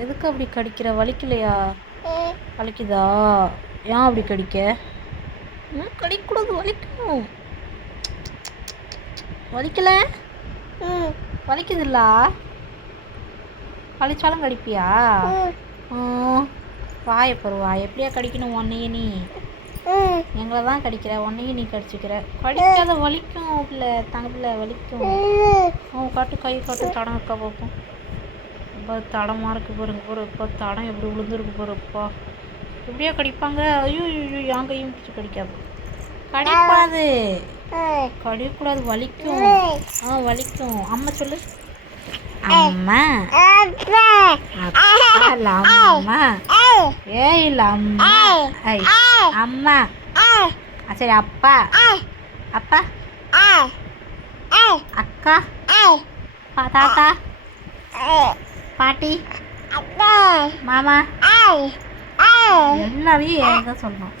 எதுக்கு அப்படி கடிக்கிற? வலிக்கலையா? வலிக்குதா? ஏன் அப்படி கடிக்க? கடிக்கூடாது, வலிக்கும். வலிக்கல? வலிக்குதுல்ல? வலிச்சாலும் கடிப்பியா? வாயை பாரு, வாய் எப்படியா கடிக்கணும் உன்னையே? நீ எங்களை தான் கடிக்கிற, உன்னையும் நீ கடிச்சிக்கிற. கடிக்காத, வலிக்கும். இல்லை தங்கத்தில் வலிக்கும். காட்டு, கை காட்டு, தடம் இருக்கா பார்ப்போம். இப்போ தடமாக இருக்குது பாருங்க, பாரு. இப்போ தடம் எப்படி விழுந்துருக்கு பாருப்பா. எப்படியா கடிப்பாங்க? ஐயோ ஐயோ, என் கையும் பிடிச்சி கடிக்காது. கடிக்கூடாது, கடிக்கூடாது, வலிக்கும். வலிக்கும். அம்மா சொல்லு. அம்மா, அம்மா, ஏய் இல்லை அம்மா, அம்மா. சரி, அப்பா, அப்பா, அக்கா, தாத்தா, பாட்டி, மாமா, எல்லாரையும் ஏன் தான் சொல்லணும்.